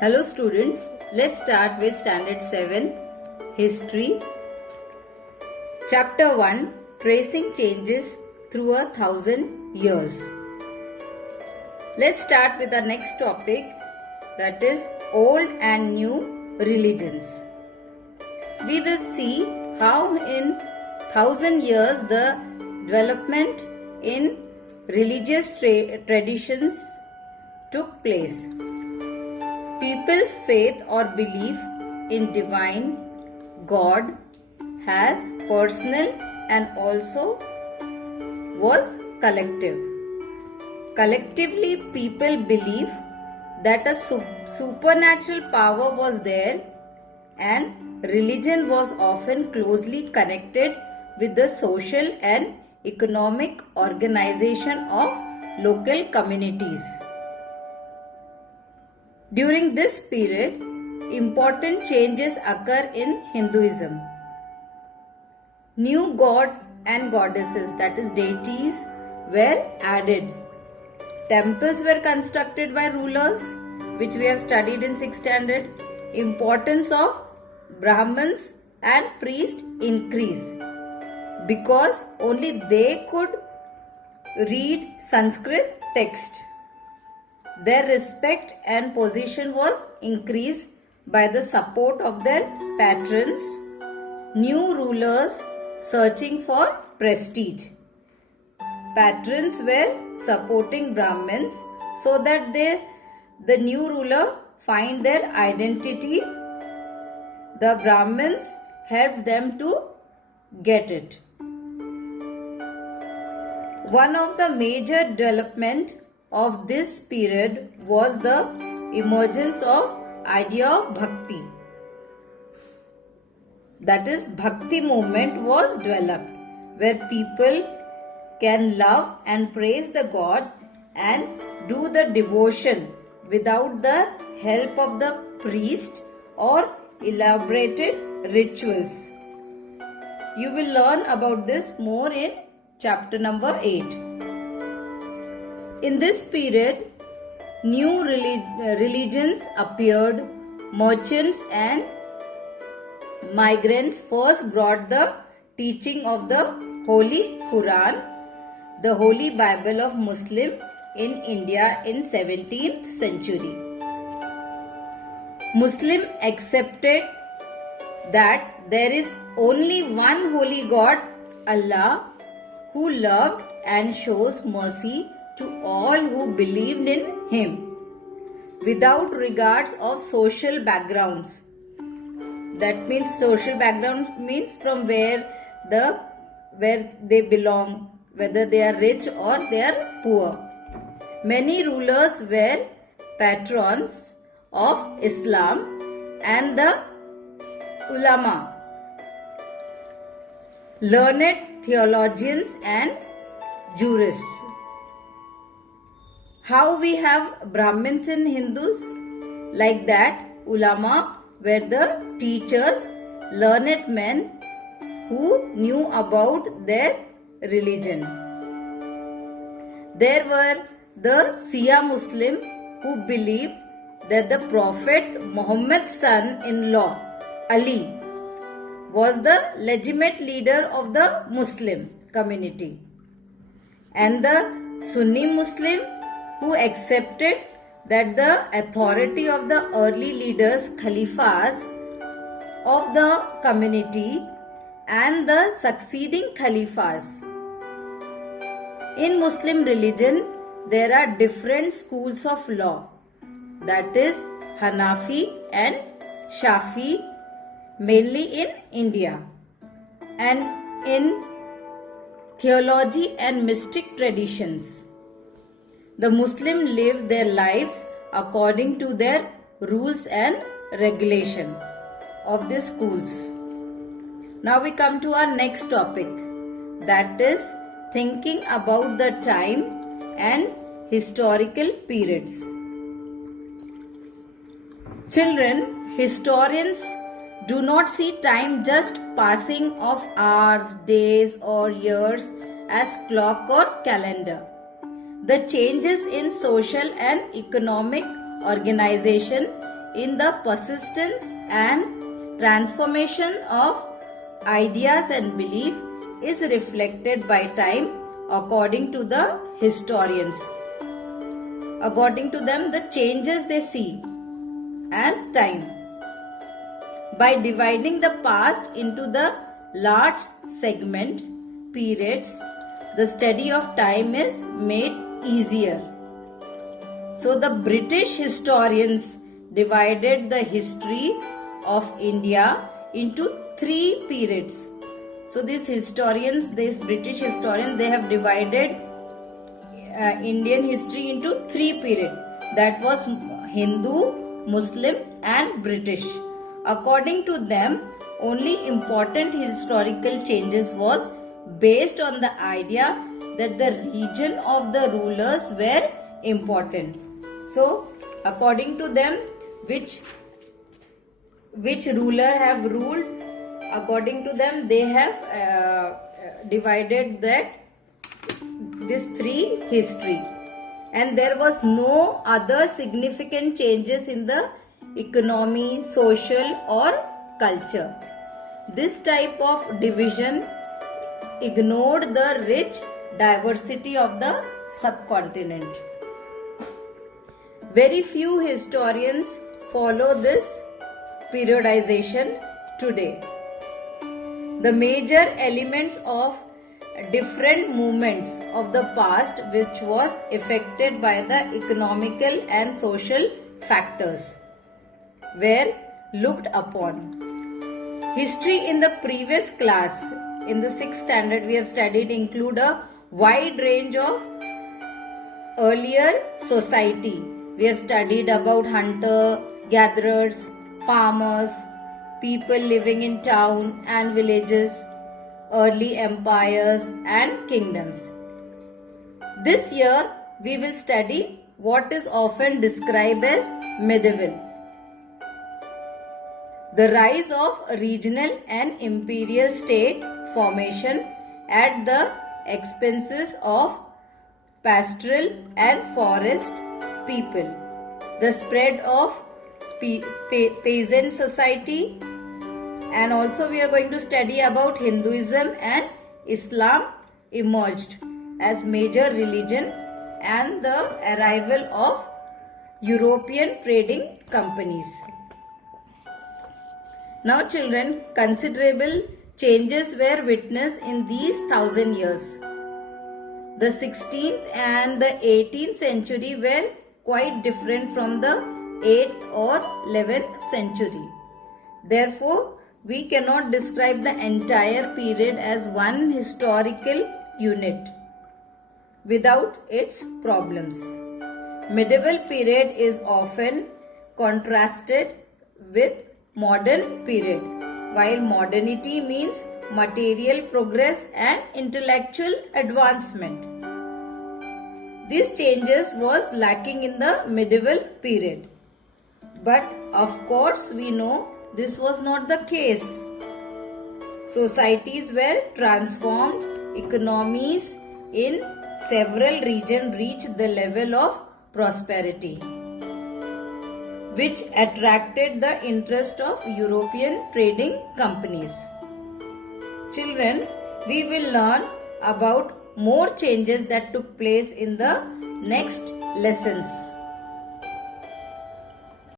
Hello students, let's start with Standard 7th History. Chapter 1 Tracing Changes Through 1,000 Years. Let's start with the next topic, that is Old and New Religions. We will see how in 1,000 years the development in religious traditions took place. People's faith or belief in divine God has personal and also was collective. Collectively, people believe that a supernatural power was there, and religion was often closely connected with the social and economic organization of local communities. During this period, important changes occur in Hinduism. New god and goddesses, that is deities, were added. Temples were constructed by rulers, which we have studied in 6th standard. Importance of Brahmins and priests increased because only they could read Sanskrit text. Their respect and position was increased by the support of their patrons, new rulers searching for prestige. Patrons were supporting Brahmins so that the new ruler find their identity. The Brahmins helped them to get it. One of the major development of this period was the emergence of idea of bhakti. That is, bhakti movement was developed where people can love and praise the God and do the devotion without the help of the priest or elaborated rituals. You will learn about this more in chapter number 8. In this period, new religions appeared. Merchants and migrants first brought the teaching of the Holy Quran, the Holy Bible of Muslim, in India in 17th century. Muslim accepted that there is only one holy God, Allah, who loved and shows mercy to all who believed in Him, without regards of social backgrounds. That means social background means from where they belong, whether they are rich or they are poor. Many rulers were patrons of Islam and the ulama, learned theologians and jurists. How we have Brahmins in Hindus? Like that, ulama were the teachers, learned men who knew about their religion. There were the Shia Muslim who believed that the Prophet Muhammad's son-in-law, Ali, was the legitimate leader of the Muslim community. And the Sunni Muslim who accepted that the authority of the early leaders, Khalifas of the community and the succeeding Khalifas. In Muslim religion, there are different schools of law, that is Hanafi and Shafi, mainly in India. And in theology and mystic traditions, the Muslim live their lives according to their rules and regulation of the schools. Now we come to our next topic, that is thinking about the time and historical periods. Children, historians do not see time just passing of hours, days or years as clock or calendar. The changes in social and economic organization in the persistence and transformation of ideas and belief is reflected by time according to the historians. According to them, the changes they see as time. By dividing the past into the large segment periods, the study of time is made easier. So the British historians divided the history of India into 3 periods. So these British historians, they have divided Indian history into 3 periods. That was Hindu, Muslim and British. According to them, only important historical changes was based on the idea that the region of the rulers were important. So, according to them, which ruler have ruled, according to them, they have divided that this 3 history, and there was no other significant changes in the economy, social or culture. This type of division ignored the rich diversity of the subcontinent. Very few historians follow this periodization today. The major elements of different movements of the past which was affected by the economical and social factors were looked upon. History in the previous class, in the 6th standard we have studied, include a wide range of earlier society. We have studied about hunter, gatherers, farmers, people living in town and villages, early empires and kingdoms. This year we will study what is often described as medieval. The rise of regional and imperial state formation at the expenses of pastoral and forest people. The spread of peasant society, and also we are going to study about Hinduism and Islam emerged as major religion, and the arrival of European trading companies. Now children, considerable changes were witnessed in these 1000 years. The 16th and the 18th century were quite different from the 8th or 11th century. Therefore, we cannot describe the entire period as one historical unit without its problems. Medieval period is often contrasted with modern period, while modernity means material progress and intellectual advancement. These changes was lacking in the medieval period. But of course we know this was not the case. Societies were transformed, economies in several regions reached the level of prosperity, which attracted the interest of European trading companies. Children, we will learn about more changes that took place in the next lessons.